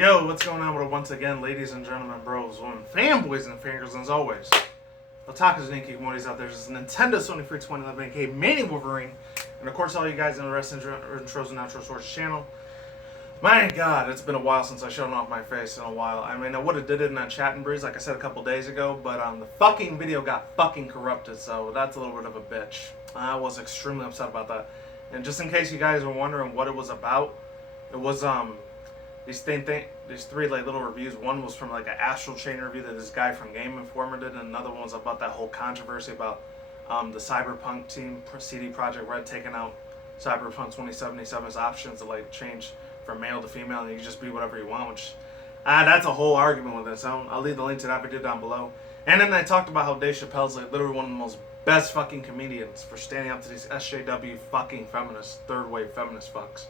Yo, what's going on with it once again, ladies and gentlemen, bros, women, fanboys, and fangirls, and as always, otakus and inky commodities out there. This is Nintendo Sony Free 2011 aka Manny Wolverine, and of course all you guys in the wrestling intros and outros source channel. My God, it's been a while since I showed off my face in a while. I mean, I would have did it in a chat and breeze, like I said a couple days ago, but the fucking video got fucking corrupted, so that's a little bit of a bitch. I was extremely upset about that. And just in case you guys were wondering what it was about, it was these three like little reviews. One was from like an Astral Chain review that this guy from Game Informer did, and another one was about that whole controversy about the Cyberpunk team, CD Projekt Red, taking out Cyberpunk 2077's options to like change from male to female, and you can just be whatever you want. Which that's a whole argument with it. So I'll leave the link to that video down below. And then I talked about how Dave Chappelle's like literally one of the most best fucking comedians for standing up to these SJW fucking feminists, third wave feminist fucks.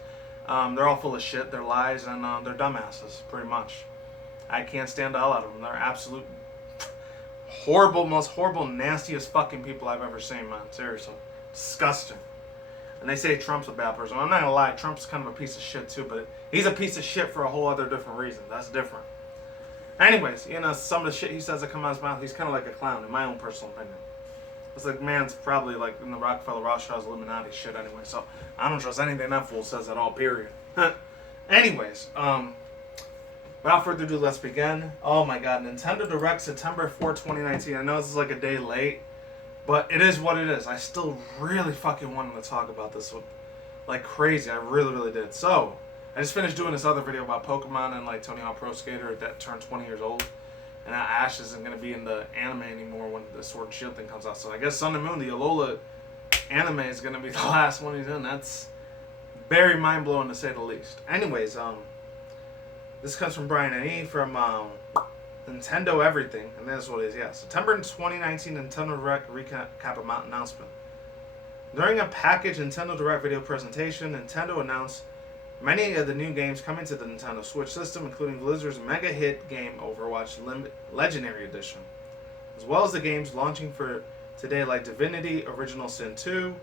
They're all full of shit, they're lies, and they're dumbasses, pretty much. I can't stand the hell out of them. They're absolute horrible, most horrible, nastiest fucking people I've ever seen, man. Seriously. Disgusting. And they say Trump's a bad person. I'm not gonna lie, Trump's kind of a piece of shit too, but he's a piece of shit for a whole other different reason. That's different. Anyways, you know, some of the shit he says that come out of his mouth, he's kind of like a clown, in my own personal opinion. It's like, man's probably like in the Rockefeller Rothschilds Illuminati shit anyway, so I don't trust anything that fool says at all, period. Anyways, without further ado, let's begin. Oh my God, Nintendo Direct September 4, 2019. I know this is like a day late, but it is what it is. I still really fucking wanted to talk about this like crazy. I really, really did. So, I just finished doing this other video about Pokemon and like Tony Hawk Pro Skater that turned 20 years old. And now Ash isn't going to be in the anime anymore when the Sword and Shield thing comes out. So I guess Sun and Moon, the Alola anime, is going to be the last one he's in. That's very mind-blowing to say the least. Anyways, this comes from Brian and E from Nintendo Everything. And that's what it is, yeah. September 2019 Nintendo Direct recap announcement. During a packaged Nintendo Direct video presentation, Nintendo announced many of the new games coming to the Nintendo Switch system, including Blizzard's mega hit game Overwatch Legendary Edition, as well as the games launching for today like Divinity Original Sin 2,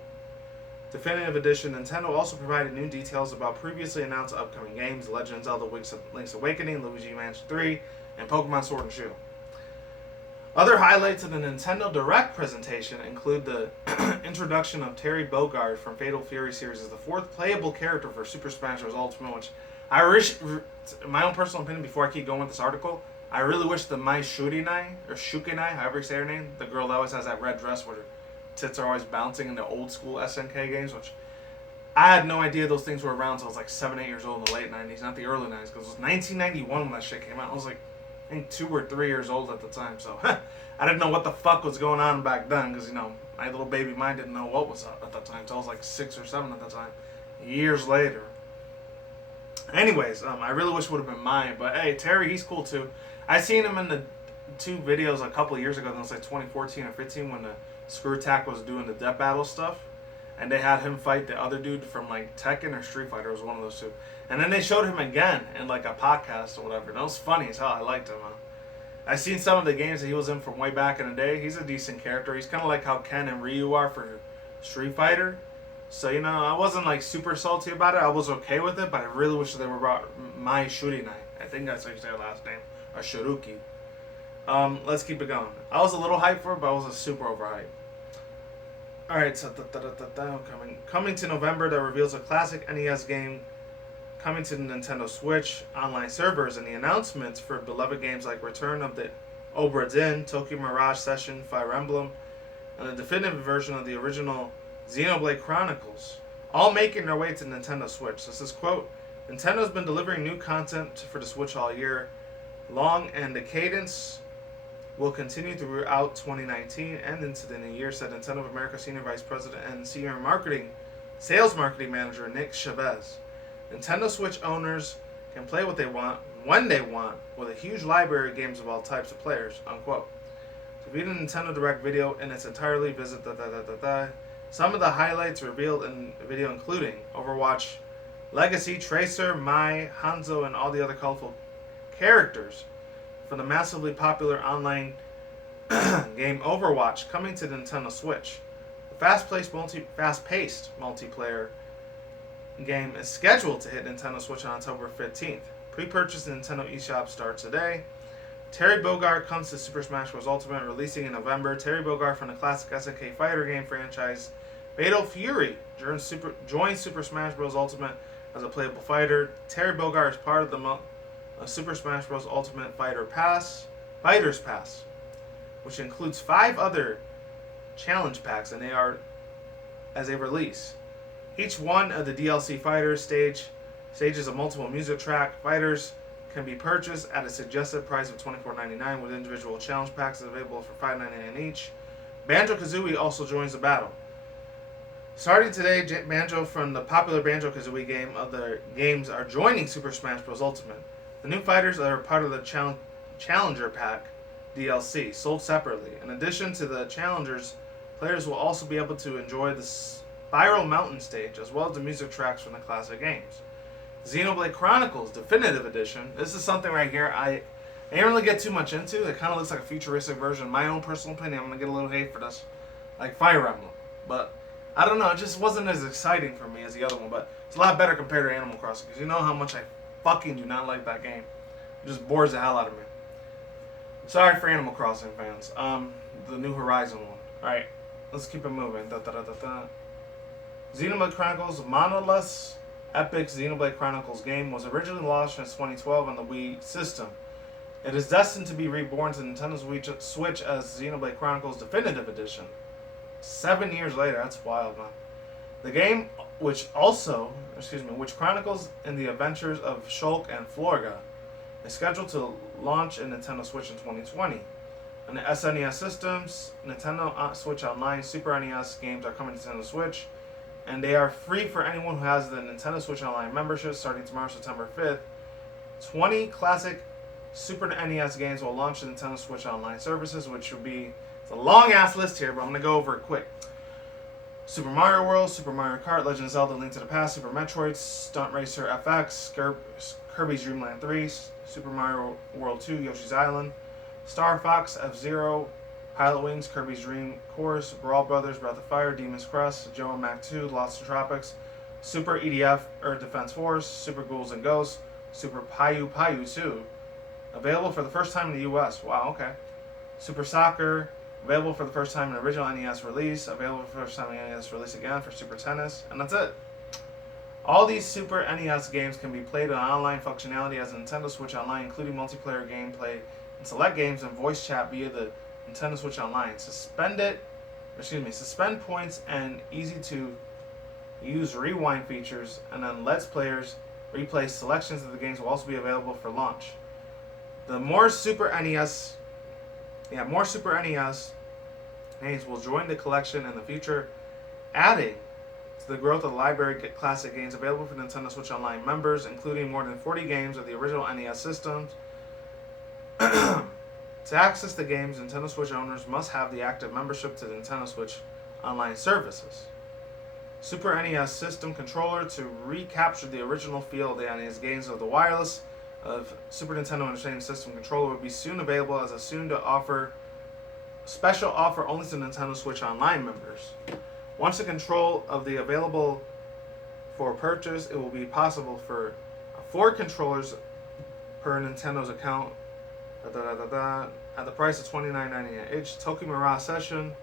Definitive Edition. Nintendo also provided new details about previously announced upcoming games, Legend of Zelda Link's Awakening, Luigi Mansion 3, and Pokemon Sword and Shield. Other highlights of the Nintendo Direct presentation include the introduction of Terry Bogard from Fatal Fury series as the fourth playable character for Super Smash Bros. Ultimate, which I wish, in my own personal opinion, before I keep going with this article, I really wish the Mai Shurinai, or Shukinai, however you say her name, the girl that always has that red dress where her tits are always bouncing in the old school SNK games, which I had no idea those things were around until I was like 7, 8 years old in the late 90s, not the early 90s, because it was 1991 when that shit came out. I was like, I think 2 or 3 years old at the time, so I didn't know what the fuck was going on back then, because, you know, my little baby mind didn't know what was up at that time, so I was like 6 or 7 at the time, years later. Anyways, I really wish it would have been mine, but hey, Terry, he's cool too. I seen him in the 2 videos a couple of years ago, it was like 2014 or 15, when the Screw Attack was doing the Death Battle stuff, and they had him fight the other dude from like Tekken or Street Fighter, it was one of those two. And then they showed him again in like a podcast or whatever. And it was funny as hell. I liked him. I seen some of the games that he was in from way back in the day. He's a decent character. He's kind of like how Ken and Ryu are for Street Fighter. So, you know, I wasn't like super salty about it. I was okay with it, but I really wish they were brought Mai Shurinai. I think that's how you say her last name. Or Shiruki. Let's keep it going. I was a little hyped for it, but I wasn't super overhyped. Alright, so coming to November, that reveals a classic NES game coming to the Nintendo Switch online servers, and the announcements for beloved games like Return of the Obra Dinn, Tokyo Mirage Session, Fire Emblem, and the definitive version of the original Xenoblade Chronicles, all making their way to Nintendo Switch. This is, quote, Nintendo's been delivering new content for the Switch all year long, and the cadence will continue throughout 2019 and into the new year, said Nintendo of America Senior Vice President and Senior Sales Marketing Manager Nick Chavez. Nintendo Switch owners can play what they want, when they want, with a huge library of games of all types of players, unquote. To view the Nintendo Direct video in its entirety, visit Some of the highlights revealed in the video including Overwatch Legacy, Tracer, Mai, Hanzo, and all the other colorful characters for the massively popular online game Overwatch coming to the Nintendo Switch. The fast-paced multiplayer game is scheduled to hit Nintendo Switch on October 15th. Pre-purchase in Nintendo eShop starts today. Terry Bogard comes to Super Smash Bros. Ultimate, releasing in November. Terry Bogard from the classic SNK fighter game franchise Fatal Fury joins Super Smash Bros. Ultimate as a playable fighter. Terry Bogard is part of the Super Smash Bros. Ultimate Fighters Pass, which includes 5 other challenge packs, and they are as a release. Each one of the DLC fighters stages a multiple music track. Fighters can be purchased at a suggested price of $24.99, with individual challenge packs available for $5.99 each. Banjo-Kazooie also joins the battle. Starting today, Banjo from the popular Banjo-Kazooie game of the games are joining Super Smash Bros. Ultimate. The new fighters are part of the Challenger Pack DLC, sold separately. In addition to the Challengers, players will also be able to enjoy the Spiral Mountain stage, as well as the music tracks from the classic games. Xenoblade Chronicles Definitive Edition. This is something right here I didn't really get too much into. It kind of looks like a futuristic version. In my own personal opinion, I'm going to get a little hate for this. Like Fire Emblem. But I don't know, it just wasn't as exciting for me as the other one. But it's a lot better compared to Animal Crossing, because you know how much I fucking do not like that game. It just bores the hell out of me. Sorry for Animal Crossing fans. The New Horizon one. Alright, let's keep it moving. Xenoblade Chronicles Monolith's Epic Xenoblade Chronicles game was originally launched in 2012 on the Wii system. It is destined to be reborn to Nintendo Switch as Xenoblade Chronicles Definitive Edition. 7 years later, that's wild, man. The game, which chronicles in the adventures of Shulk and Florga, is scheduled to launch in Nintendo Switch in 2020. On the SNES systems, Nintendo Switch Online, Super NES games are coming to Nintendo Switch, and they are free for anyone who has the Nintendo Switch Online membership starting tomorrow, September 5th. 20 classic Super NES games will launch the Nintendo Switch Online services, which will be, it's a long-ass list here, but I'm going to go over it quick. Super Mario World, Super Mario Kart, Legend of Zelda: Link to the Past, Super Metroid, Stunt Racer FX, Kirby's Dream Land 3, Super Mario World 2, Yoshi's Island, Star Fox, F-Zero, Pilot Wings, Kirby's Dream Course, Brawl Brothers, Breath of Fire, Demon's Crest, Joe and Mac 2, Lost in Tropics, Super EDF, Earth Defense Force, Super Ghouls and Ghosts, Super Payu Payu 2, available for the first time in the US. Wow, okay. Super Soccer, available for the first time in the original NES release, available for the first time in the NES release again for Super Tennis, and that's it. All these Super NES games can be played on online functionality as a Nintendo Switch Online, including multiplayer gameplay and select games and voice chat via the Nintendo Switch Online. Suspend points and easy to use rewind features, and then lets players replay selections of the games will also be available for launch. More Super NES games will join the collection in the future, adding to the growth of the library classic games available for Nintendo Switch Online members, including more than 40 games of the original NES systems. To access the games, Nintendo Switch owners must have the active membership to the Nintendo Switch Online services. Super NES system controller to recapture the original feel of the NES games of the wireless of Super Nintendo Entertainment System controller will be soon available as a special offer only to Nintendo Switch Online members. Once the control of the available for purchase, it will be possible for 4 controllers per Nintendo's account at the price of $29.99 each. Tokyo Mirage Session,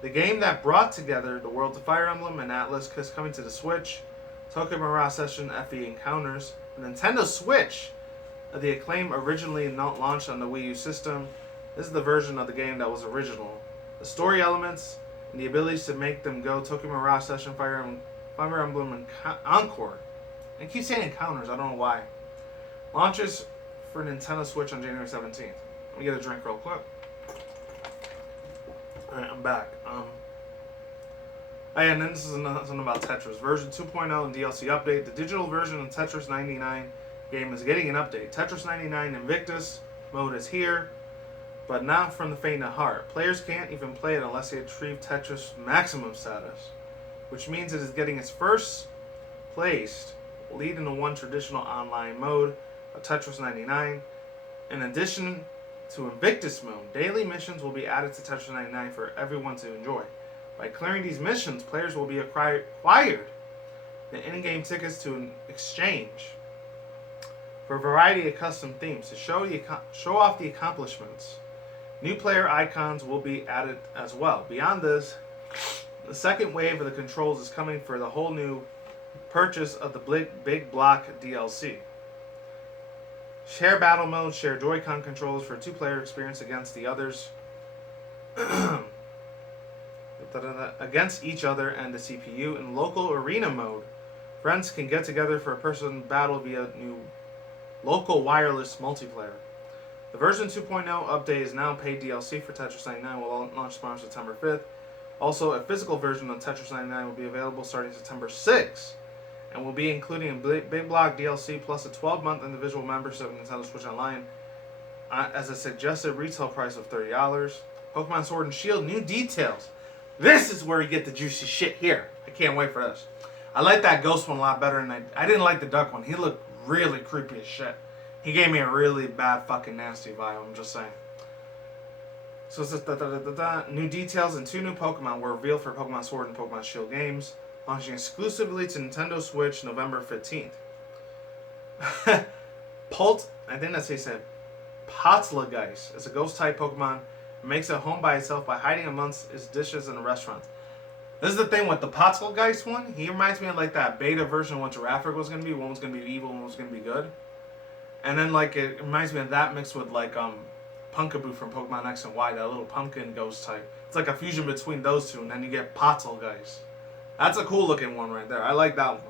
the game that brought together the worlds of Fire Emblem and Atlas, is coming to the Switch. Tokyo Mirage Session FE encounters the Nintendo Switch. The Acclaim originally not launched on the Wii U system. This is the version of the game that was original. The story elements and the abilities to make them go Tokyo Mirage Session, Fire Emblem, and Encore. I keep saying encounters, I don't know why. Launches for Nintendo Switch on January 17th. Let me get a drink real quick. Alright, I'm back. And then this is something about Tetris. Version 2.0 and DLC update. The digital version of Tetris 99 game is getting an update. Tetris 99 Invictus mode is here, but not from the faint of heart. Players can't even play it unless they achieve Tetris Maximum status, which means it is getting its first placed lead in the one traditional online mode of Tetris 99. In addition to Invictus mode, daily missions will be added to Tetris 99 for everyone to enjoy. By clearing these missions, players will be acquired the in-game tickets to exchange for a variety of custom themes to show off the accomplishments. New player icons will be added as well. Beyond this, the second wave of the controls is coming for the whole new purchase of the Big Block DLC. Share battle mode, share Joy-Con controls for a two-player experience against the others, against each other and the CPU. In local arena mode, friends can get together for a person battle via new local wireless multiplayer. The version 2.0 update is now paid DLC for Tetris 99, will launch tomorrow, September 5th. Also, a physical version of Tetris 99 will be available starting September 6th, and will be including a Big Block DLC plus a 12-month individual membership of Nintendo Switch Online as a suggested retail price of $30. Pokemon Sword and Shield, new details. This is where you get the juicy shit here. I can't wait for this. I like that ghost one a lot better than I didn't like the duck one. He looked really creepy as shit. He gave me a really bad fucking nasty vibe, I'm just saying. So it says new details and 2 new Pokemon were revealed for Pokemon Sword and Pokemon Shield games, launching exclusively to Nintendo Switch November 15th. I think that's how you said, Poltergeist. It's a ghost-type Pokemon. It makes it home by itself by hiding amongst its dishes in a restaurant. This is the thing with the Poltergeist one. He reminds me of like that beta version of what Giraffe was going to be. One was going to be evil, one was going to be good. And then like it reminds me of that mixed with like Punkaboo from Pokemon X and Y, that little pumpkin ghost type. It's like a fusion between those two, and then you get Poltergeist. That's a cool looking one right there. I like that one.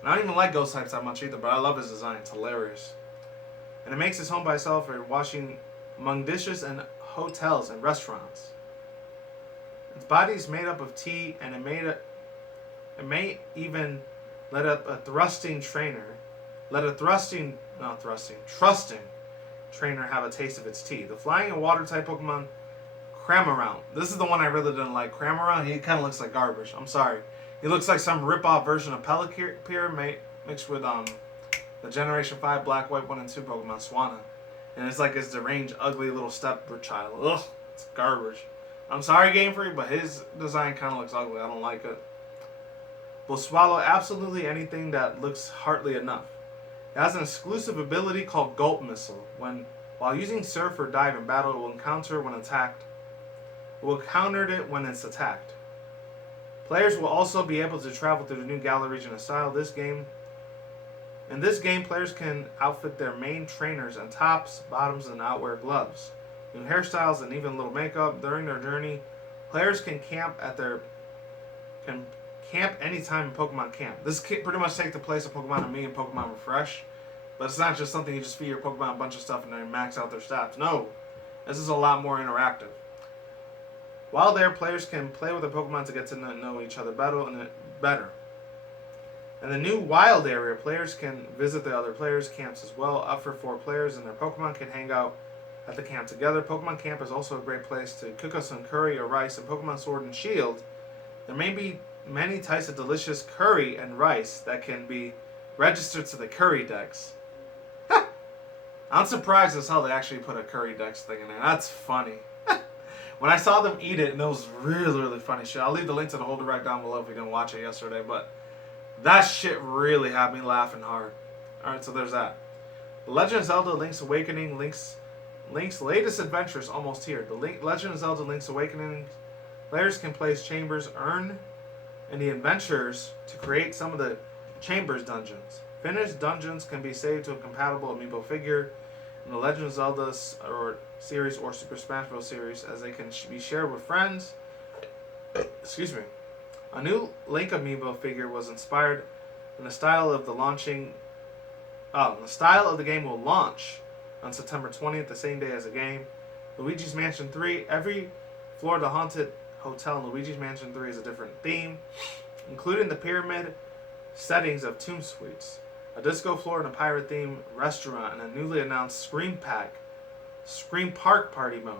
And I don't even like ghost types that much either, but I love his design. It's hilarious. And it makes his home by itself for washing among dishes in hotels and restaurants. Its body is made up of tea, and it may even let a trusting trainer have a taste of its tea. The flying and water type Pokemon Cramorant. This is the one I really didn't like. Cramorant, he kind of looks like garbage. I'm sorry. He looks like some rip-off version of Pelipper mixed with the Generation 5 Black, White 1 and 2 Pokemon Swanna. And it's like this deranged, ugly little stepchild. Ugh, it's garbage. I'm sorry, Game Freak, but his design kind of looks ugly. I don't like it. Will swallow absolutely anything that looks hardly enough. It has an exclusive ability called Gulp Missile. While using Surf or Dive in battle, it will counter it when it's attacked. Players will also be able to travel through the new Galar region of style. In this game, players can outfit their main trainers in tops, bottoms, and outwear gloves. New hairstyles and even little makeup. During their journey, players can camp anytime in Pokemon Camp. This can pretty much take the place of Pokemon Me and Pokemon Refresh. But it's not just something you just feed your Pokemon a bunch of stuff and then max out their stats. No, this is a lot more interactive. While there, players can play with their Pokemon to get to know each other better. In the new Wild area, players can visit the other players' camps as well. Up for 4 players, and their Pokemon can hang out at the camp together. Pokemon Camp is also a great place to cook us some curry or rice. In Pokemon Sword and Shield, there may be many types of delicious curry and rice that can be registered to the curry decks. I'm surprised as hell they actually put a curry dex thing in there. That's funny. When I saw them eat it, and it was really, really funny shit. I'll leave the link to the whole direct down below if you didn't watch it yesterday, but that shit really had me laughing hard. Alright, so there's that. The Legend of Zelda Link's Awakening, Link's latest adventure is almost here. Legend of Zelda Link's Awakening, players can place chambers, earn in the adventures to create some of the chambers dungeons. Finished dungeons can be saved to a compatible amiibo figure in the Legend of Zelda series or Super Smash Bros. Series, as they can be shared with friends. Excuse me. A new Link amiibo figure was inspired in the style of the game will launch on September 20th, the same day as the game. Luigi's Mansion 3. Every floor of the haunted hotel in Luigi's Mansion 3 is a different theme, including the pyramid settings of Tomb Suites, a disco floor and a pirate theme restaurant, and a newly announced Scream Park Party mode.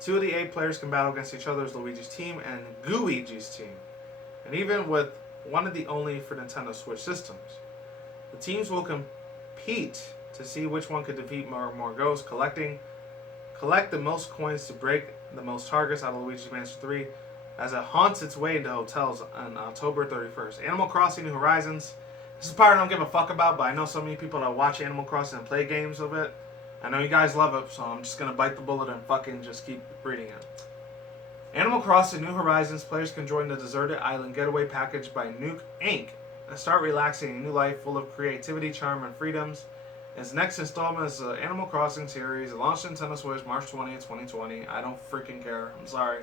2 of the 8 players can battle against each other as Luigi's team and Gooigi's team, and even with one of the only for Nintendo Switch systems. The teams will compete to see which one could defeat more ghosts, collect the most coins to break the most targets out of Luigi's Mansion 3 as it haunts its way into hotels on October 31st. Animal Crossing New Horizons This is the part I don't give a fuck about, but I know so many people that watch Animal Crossing and play games of it. I know you guys love it, so I'm just gonna bite the bullet and fucking just keep reading it. Animal Crossing New Horizons, players can join the deserted island getaway package by Nuke Inc. and start relaxing a new life full of creativity, charm, and freedoms. Its next installment is the Animal Crossing series. It launched on Nintendo Switch March 20th, 2020. I don't freaking care. I'm sorry.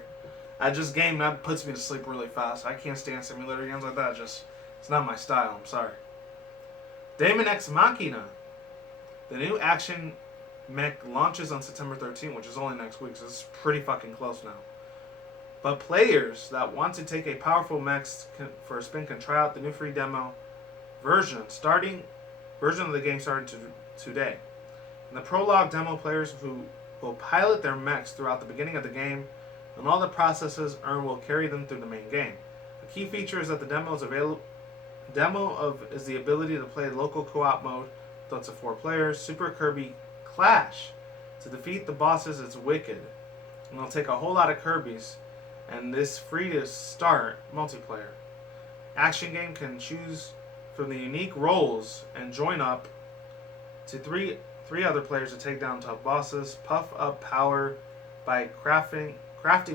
Game that puts me to sleep really fast. I can't stand simulator games like that. It's not my style. I'm sorry. Daemon X Machina. The new action mech launches on September 13th, which is only next week, so it's pretty fucking close now. But players that want to take a powerful mech for a spin can try out the new free demo version of the game starting today. In the prologue demo, players who will pilot their mechs throughout the beginning of the game, and all the processes earned will carry them through the main game. The key feature is that the demo is the ability to play local co-op mode with up to 4 players. Super Kirby Clash. To defeat the bosses, it's wicked. And it'll take a whole lot of Kirbys, and this free to start multiplayer. Action game can choose from the unique roles and join up to three other players to take down tough bosses. Puff up power by crafting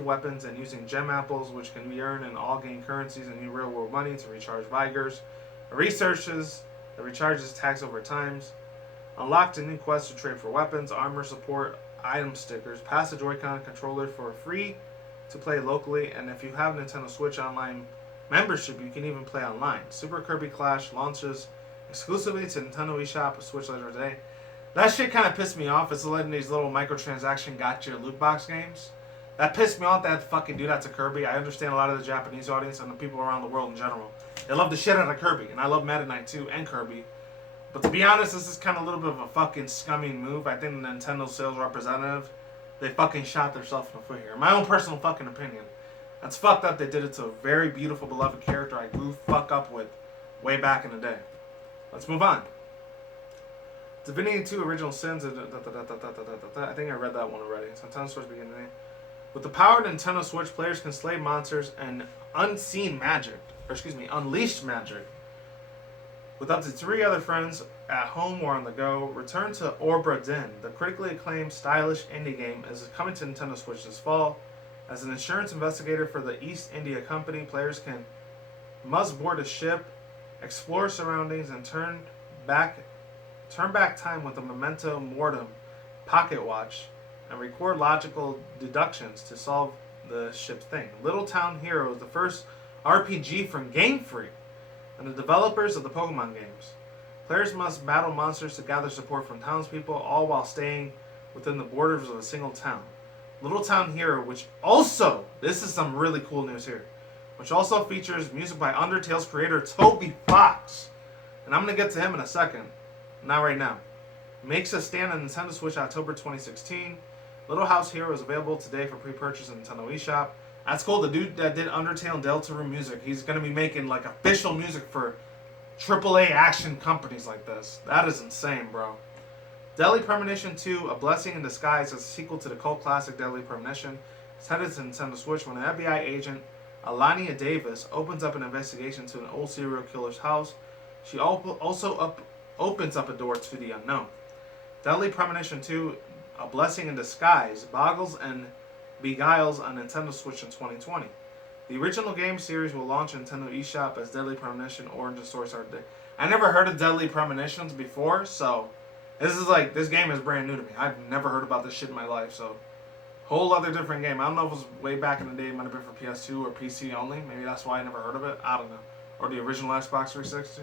weapons and using gem apples, which can be earned in all game currencies and new real world money to recharge vigors. Researches that recharges attacks over times. Unlocked a new quest to trade for weapons, armor support, item stickers. Pass the Joy-Con controller for free to play locally, and if you have Nintendo Switch Online membership, you can even play online. Super Kirby Clash launches exclusively to Nintendo eShop with Switch later today. That shit kind of pissed me off. It's letting these little microtransaction gotcha loot box games. That pissed me off. That fucking do that to Kirby. I understand a lot of the Japanese audience and the people around the world in general. They love the shit out of Kirby, and I love Meta Knight too and Kirby. But to be honest, this is kind of a little bit of a fucking scummy move. I think the Nintendo sales representative, they fucking shot themselves in the foot here. My own personal fucking opinion. That's fucked up. They did it to a very beautiful, beloved character I grew fuck up with way back in the day. Let's move on. Divinity 2 Original Sins. I think I read that one already. Nintendo Switch beginning. With the power of Nintendo Switch, players can slay monsters and unleashed magic. With up to 3 other friends at home or on the go, return to Obra Dinn. The critically acclaimed, stylish indie game is coming to Nintendo Switch this fall. As an insurance investigator for the East India Company, players must board a ship, explore surroundings, and turn back time with a memento mortem pocket watch, and record logical deductions to solve the ship's thing. Little Town Hero is the first RPG from Game Freak and the developers of the Pokemon games. Players must battle monsters to gather support from townspeople, all while staying within the borders of a single town. Little Town Hero, which also, this is some really cool news here, which also features music by Undertale's creator Toby Fox. And I'm going to get to him in a second. Not right now. Makes a stand on Nintendo Switch October 2016. Little House Hero is available today for pre-purchase in Nintendo eShop. That's cool. The dude that did Undertale and Deltarune music, he's going to be making like official music for AAA action companies like this. That is insane, bro. Deadly Premonition 2, A Blessing in Disguise, is a sequel to the cult classic Deadly Premonition. It's headed to Nintendo Switch when an FBI agent, Alania Davis, opens up an investigation to an old serial killer's house. She also opens up a door to the unknown. Deadly Premonition 2, A Blessing in Disguise, boggles and beguiles on Nintendo Switch in 2020. The original game series will launch on Nintendo eShop as Deadly Premonition Origin Story Start Day. I never heard of Deadly Premonitions before, so this game is brand new to me. I've never heard about this shit in my life, so whole other different game. I don't know if it was way back in the day. It might have been for PS2 or PC only. Maybe that's why I never heard of it. I don't know. Or the original Xbox 360.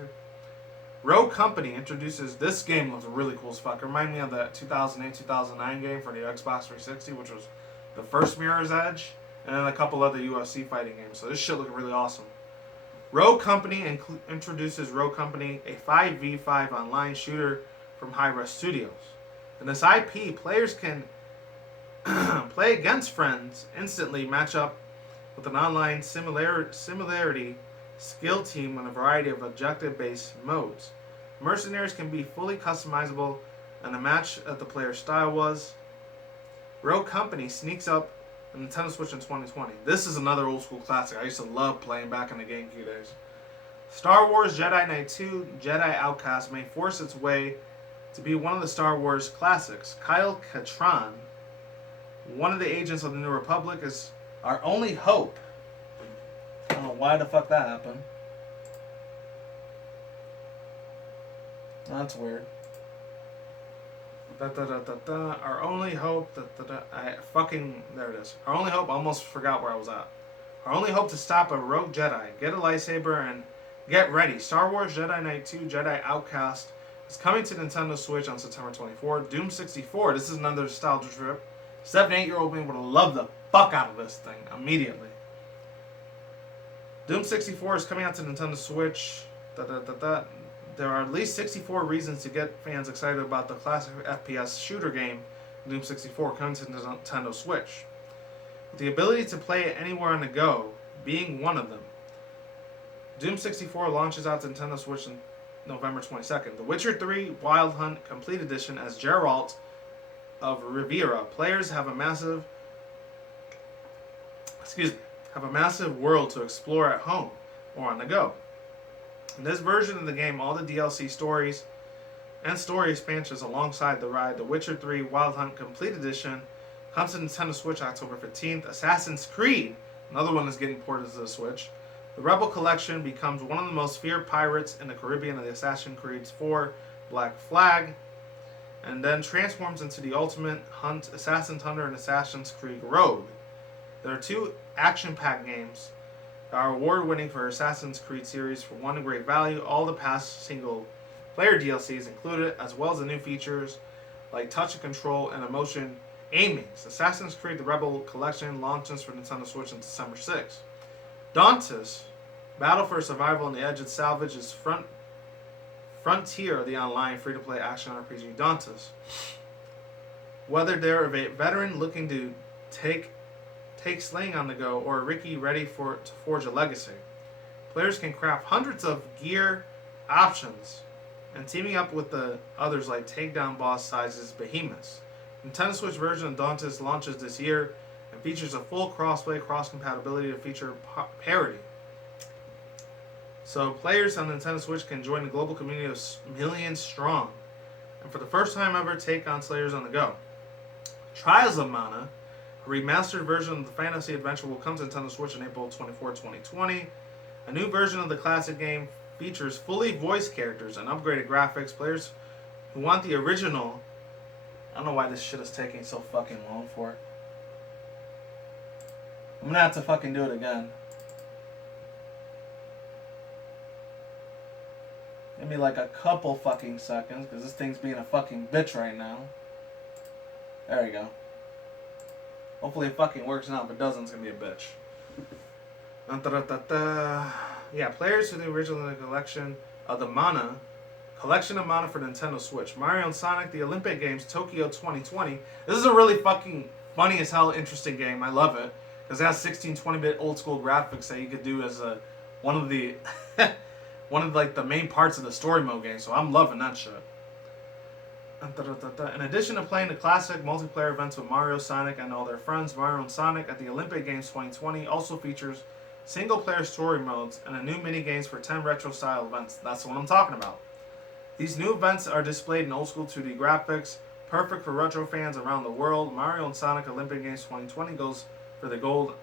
Rogue Company introduces this game. Looks really cool as fuck. It reminded me of the 2008-2009 game for the Xbox 360, which was the first Mirror's Edge, and then a couple other UFC fighting games. So this shit looks really awesome. Rogue Company introduces Rogue Company, a 5v5 online shooter from Hi-Rest Studios. In this IP, players can play against friends, instantly match up with an online similarity skill team on a variety of objective-based modes. Mercenaries can be fully customizable and a match at the player's style was. Rogue Company sneaks up on Nintendo Switch in 2020. This is another old school classic I used to love playing back in the GameCube days. Star Wars Jedi Knight 2 Jedi Outcast may force its way to be one of the Star Wars classics. Kyle Katarn, one of the agents of the New Republic, is our only hope. I don't know why the fuck that happened. That's weird. Our only hope. There it is. Our only hope. I almost forgot where I was at. Our only hope to stop a rogue Jedi. Get a lightsaber and get ready. Star Wars Jedi Knight 2 Jedi Outcast is coming to Nintendo Switch on September 24th. Doom 64. This is another nostalgia trip. 7 8-year-old me would have loved the fuck out of this thing immediately. Doom 64 is coming out to Nintendo Switch. There are at least 64 reasons to get fans excited about the classic FPS shooter game Doom 64 coming to Nintendo Switch. With the ability to play it anywhere on the go being one of them. Doom 64 launches out to Nintendo Switch on November 22nd. The Witcher 3 Wild Hunt Complete Edition as Geralt of Rivia. Players have a massive world to explore at home or on the go. In this version of the game, all the DLC stories and story expansions alongside the ride, The Witcher 3 Wild Hunt Complete Edition, comes to Nintendo Switch October 15th. Assassin's Creed, another one is getting ported to the Switch. The Rebel Collection becomes one of the most feared pirates in the Caribbean of the Assassin's Creed 4 Black Flag, and then transforms into the Ultimate Hunt, Assassin's Hunter, and Assassin's Creed Rogue. There are 2 action-packed games that are award-winning for Assassin's Creed series for one great value. All the past single-player DLCs included, as well as the new features like touch and control and emotion aimings. Assassin's Creed The Rebel Collection launches for Nintendo Switch on December 6th. Dauntless, Battle for Survival on the Edge of Salvage is frontier of the online free-to-play action RPG Dauntless. Whether they're a veteran looking to take slaying on the go, or a Ricky ready to forge a legacy. Players can craft hundreds of gear options and teaming up with the others like takedown boss sizes behemoths. Nintendo Switch version of Dauntless launches this year and features a full crossplay, cross-compatibility to feature parity. So players on Nintendo Switch can join the global community of millions strong and for the first time ever take on Slayers on the go. Trials of Mana, a remastered version of the fantasy adventure, will come to Nintendo Switch on April 24, 2020. A new version of the classic game features fully voiced characters and upgraded graphics. Players who want the original... I don't know why this shit is taking so fucking long for. I'm gonna have to fucking do it again. Give me like a couple fucking seconds, because this thing's being a fucking bitch right now. There we go. Hopefully it fucking works now. If it doesn't, it's gonna be a bitch. Yeah, players who the original collection of the Mana, collection of Mana for Nintendo Switch. Mario and Sonic, the Olympic Games, Tokyo 2020. This is a really fucking funny as hell interesting game. I love it. Because it has 16, 20-bit old school graphics that you could do as one of the like the main parts of the story mode game. So I'm loving that shit. In addition to playing the classic multiplayer events with Mario, Sonic, and all their friends, Mario and Sonic at the Olympic Games 2020 also features single-player story modes and a new mini-games for 10 retro-style events. That's what I'm talking about. These new events are displayed in old-school 2D graphics, perfect for retro fans around the world. Mario and Sonic Olympic Games 2020 goes for the gold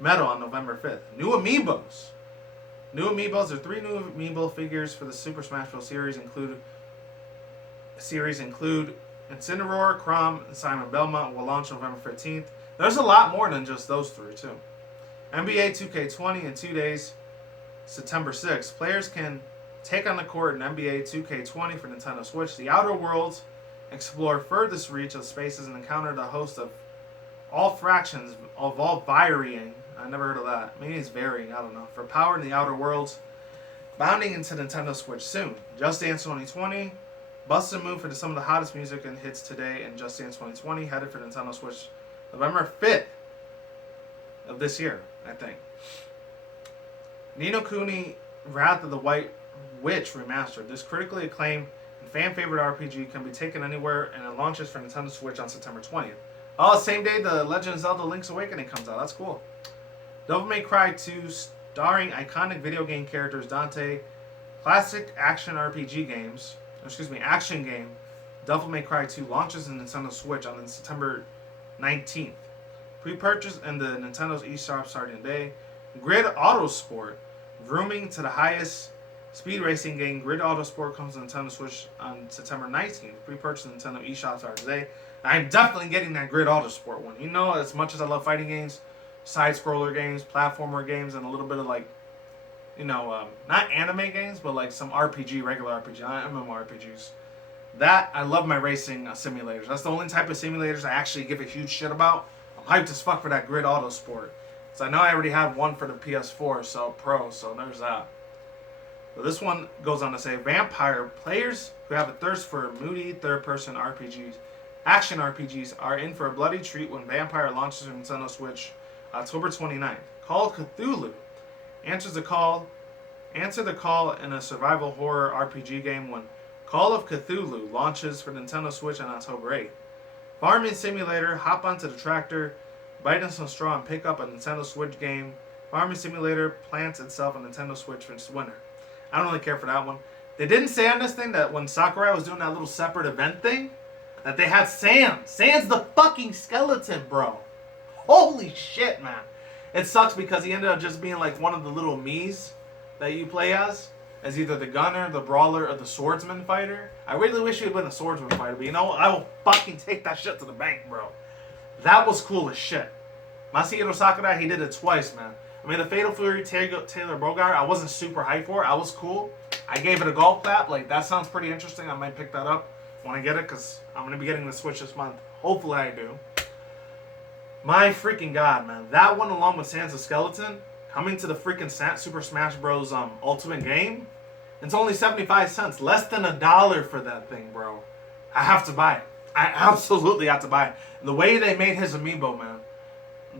medal on November 5th. New Amiibos. New Amiibos are 3 new Amiibo figures for the Super Smash Bros. Series include Incineroar, Chrom, and Simon Belmont will launch November 15th. There's a lot more than just those 3 too. NBA 2K20 in 2 days, September 6th. Players can take on the court in NBA 2K20 for Nintendo Switch. The Outer Worlds explore furthest reach of spaces and encounter the host of all fractions of all varying. I never heard of that. Maybe it's varying. I don't know. For power in the Outer Worlds, bounding into Nintendo Switch soon. Just Dance 2020. Bust a move for some of the hottest music and hits today in Just Dance 2020, headed for Nintendo Switch November 5th of this year, I think. Ni no Kuni Wrath of the White Witch Remastered. This critically acclaimed and fan-favorite RPG can be taken anywhere, and it launches for Nintendo Switch on September 20th. Oh, same day the Legend of Zelda Link's Awakening comes out. That's cool. Devil May Cry 2, starring iconic video game characters Dante Classic action RPG games, action game, Devil May Cry 2 launches on Nintendo Switch on September 19th. Pre-purchase in the Nintendo's eShop starting today. Grid Autosport, grooming to the highest speed racing game. Grid Autosport comes to Nintendo Switch on September 19th. Pre-purchase in Nintendo eShop starting today. I'm definitely getting that Grid Autosport one. You know, as much as I love fighting games, side-scroller games, platformer games, and a little bit of like, you know, not anime games, but like some RPG, regular RPG, MMORPGs. That, I love my racing simulators. That's the only type of simulators I actually give a huge shit about. I'm hyped as fuck for that Grid Autosport. So I know I already have one for the PS4, so Pro, so there's that. So this one goes on to say, vampire players who have a thirst for moody third-person RPGs, action RPGs, are in for a bloody treat when Vampire launches on Nintendo Switch October 29th. Call of Cthulhu. Answer the call in a survival horror RPG game when Call of Cthulhu launches for Nintendo Switch on October 8th. Farming simulator, hop onto the tractor, bite on some straw and pick up a Nintendo Switch game. Farming simulator plants itself on Nintendo Switch for this winter. I don't really care for that one. They didn't say on this thing that when Sakurai was doing that little separate event thing, that they had Sam. Sam's the fucking skeleton, bro. Holy shit, man. It sucks because he ended up just being like one of the little Miis that you play as either the gunner, the brawler, or the swordsman fighter. I really wish he had been a swordsman fighter, but you know what? I will fucking take that shit to the bank, bro. That was cool as shit. Masahiro Sakurai, he did it twice, man. I mean, the Fatal Fury Taylor Bogard, I wasn't super hyped for it. I was cool. I gave it a golf clap. Like, that sounds pretty interesting. I might pick that up when I get it, because I'm going to be getting the Switch this month. Hopefully I do. My freaking god, man. That one, along with Sans the Skeleton, coming to the freaking Super Smash Bros. Ultimate game, it's only 75 cents. Less than $1 for that thing, bro. I have to buy it. I absolutely have to buy it. And the way they made his amiibo, man.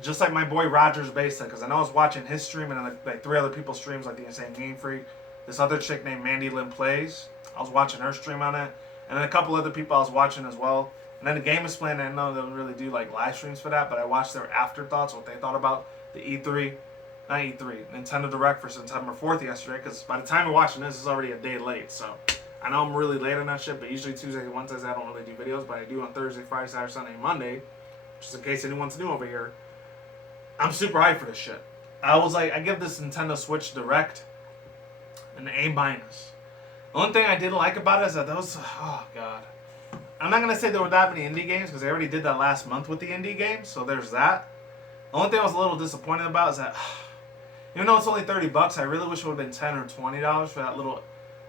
Just like my boy Rogers Basic, because I know I was watching his stream and like 3 other people's streams, like the Insane Game Freak. This other chick named Mandy Lynn Plays. I was watching her stream on it. And then a couple other people I was watching as well. And then the Game Explain, I know they don't really do like live streams for that, but I watched their afterthoughts, what they thought about the Nintendo Direct for September 4th yesterday, because by the time you're watching this, it's already a day late, so I know I'm really late on that shit, but usually Tuesdays and Wednesdays I don't really do videos, but I do on Thursday, Friday, Saturday, Sunday, and Monday, just in case anyone's new over here. I'm super hyped for this shit. I was like, I give this Nintendo Switch Direct an A-. The only thing I didn't like about it is that those, oh god. I'm not going to say there were that many indie games, because they already did that last month with the indie games, so there's that. The only thing I was a little disappointed about is that, even though it's only $30, I really wish it would have been $10 or $20 for that little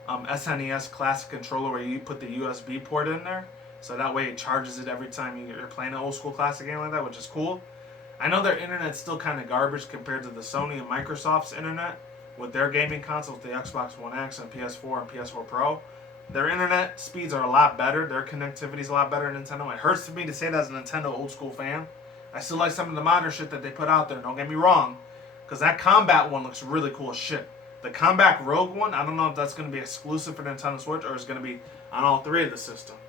SNES classic controller where you put the USB port in there. So that way it charges it every time you're playing an old school classic game like that, which is cool. I know their internet's still kind of garbage compared to the Sony and Microsoft's internet with their gaming consoles, the Xbox One X and PS4 and PS4 Pro. Their internet speeds are a lot better. Their connectivity's a lot better than Nintendo. It hurts for me to say that as a Nintendo old school fan. I still like some of the modern shit that they put out there, don't get me wrong. Because that Combat one looks really cool as shit. The Combat Rogue one, I don't know if that's going to be exclusive for Nintendo Switch or it's going to be on all 3 of the systems.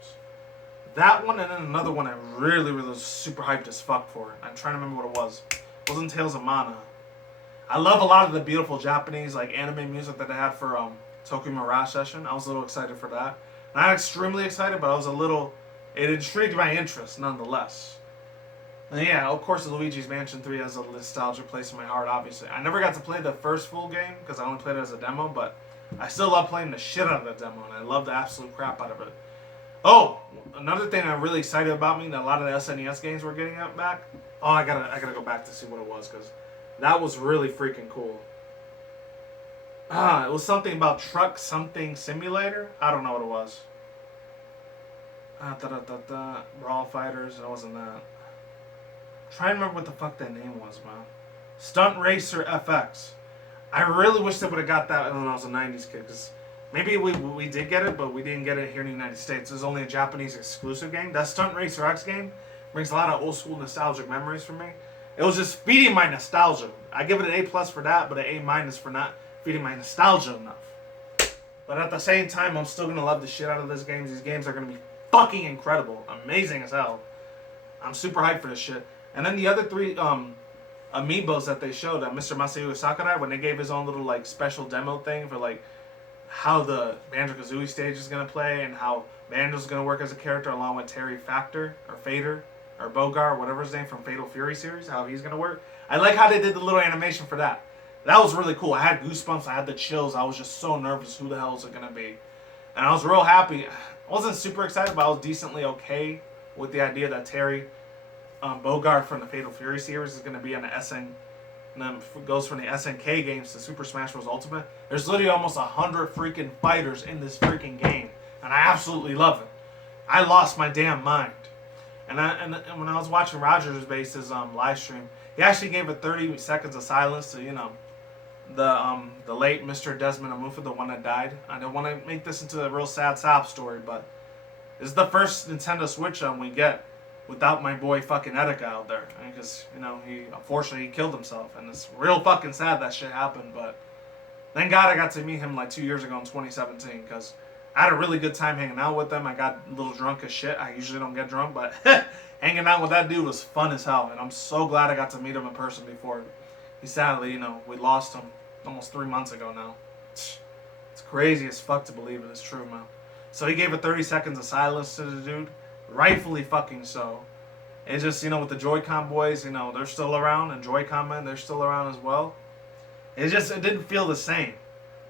That one and then another one I really was super hyped as fuck for. I'm trying to remember what it was. It wasn't Tales of Mana. I love a lot of the beautiful Japanese like anime music that they had for Tokyo Mirage Session. I was a little excited for that. Not extremely excited, but I was a little... It intrigued my interest nonetheless. And yeah, of course, Luigi's Mansion 3 has a nostalgia place in my heart, obviously. I never got to play the first full game because I only played it as a demo, but I still love playing the shit out of the demo, and I love the absolute crap out of it. Oh, another thing I'm really excited about that a lot of the SNES games were getting up back. Oh, I gotta go back to see what it was because that was really freaking cool. It was something about Truck Something Simulator. I don't know what it was. Brawl Fighters. It wasn't that. Try and remember what the fuck that name was, man. Stunt Racer FX. I really wish they would have got that when I was a 90s kid, because maybe we did get it, but we didn't get it here in the United States. It was only a Japanese exclusive game. That Stunt Racer X game brings a lot of old school nostalgic memories for me. It was just feeding my nostalgia. I give it an A+ for that, but an A- for not feeding my nostalgia enough. But at the same time, I'm still going to love the shit out of these games. These games are going to be fucking incredible. Amazing as hell. I'm super hyped for this shit. And then the other 3 amiibos that they showed, Mr. Masahiro Sakurai, when they gave his own little like special demo thing for like how the Banjo-Kazooie stage is going to play and how Banjo's going to work as a character along with Terry Factor or Fader or Bogart, whatever his name from Fatal Fury series, how he's going to work. I like how they did the little animation for that. That was really cool. I had goosebumps. I had the chills. I was just so nervous. Who the hell is it going to be? And I was real happy. I wasn't super excited, but I was decently okay with the idea that Terry Bogart from the Fatal Fury series is going to be on the SN. And then goes from the SNK games to Super Smash Bros. Ultimate. There's literally almost 100 freaking fighters in this freaking game. And I absolutely love it. I lost my damn mind. And when I was watching Rogers Base's live stream, he actually gave it 30 seconds of silence to, the late Mr. Desmond Amufa, the one that died. I don't want to make this into a real sad sob story, but this is the first Nintendo Switch we get without my boy fucking Etika out there. Because, he unfortunately killed himself. And it's real fucking sad that shit happened. But thank God I got to meet him like 2 years ago in 2017. Because I had a really good time hanging out with him. I got a little drunk as shit. I usually don't get drunk. But hanging out with that dude was fun as hell. And I'm so glad I got to meet him in person before. He sadly, we lost him almost 3 months ago now. It's crazy as fuck to believe it. It's true, man. So he gave it 30 seconds of silence to the dude. Rightfully fucking so. It's just, with the Joy-Con boys, they're still around. And Joy-Con men, they're still around as well. It didn't feel the same.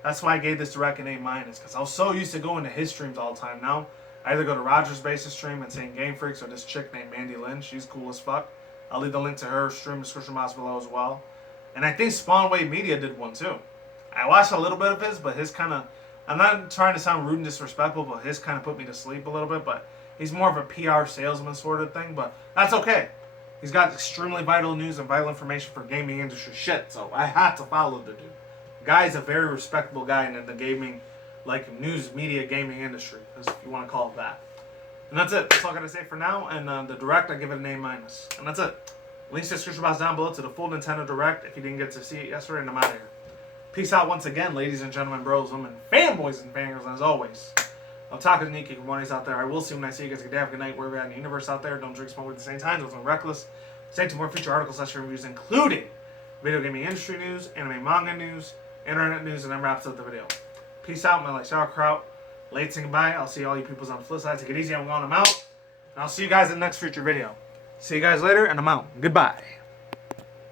That's why I gave this Direct an A-. Because I was so used to going to his streams all the time. Now, I either go to Rogers Base's stream and saying Game Freaks or this chick named Mandy Lynn. She's cool as fuck. I'll leave the link to her stream in the description box below as well. And I think Spawnwave Media did one too. I watched a little bit of his, but his kind of... I'm not trying to sound rude and disrespectful, but his kind of put me to sleep a little bit. But he's more of a PR salesman sort of thing, but that's okay. He's got extremely vital news and vital information for gaming industry shit, so I had to follow the dude. The guy's a very respectable guy in the gaming, news, media, gaming industry, if you want to call it that. And that's it. That's all I got to say for now. And the Direct, I give it an A-. And that's it. Links to the description box down below to the full Nintendo Direct if you didn't get to see it yesterday, and I'm out of here. Peace out once again, ladies and gentlemen, bros, women, fanboys, and fangirls, and as always, I'm talking to Nikki. Good mornings out there. I will see you when I see you guys. Good day, have a good night, wherever you're at in the universe out there. Don't drink, smoke at the same time. Don't reckless. Stay tuned for more future articles, reviews, including video gaming industry news, anime manga news, internet news, and then wraps up the video. Peace out, my like sauerkraut. Late saying goodbye. I'll see all you peoples on the flip side. Take it easy. I'm going. I'm out. And I'll see you guys in the next future video. See you guys later, and I'm out. Goodbye.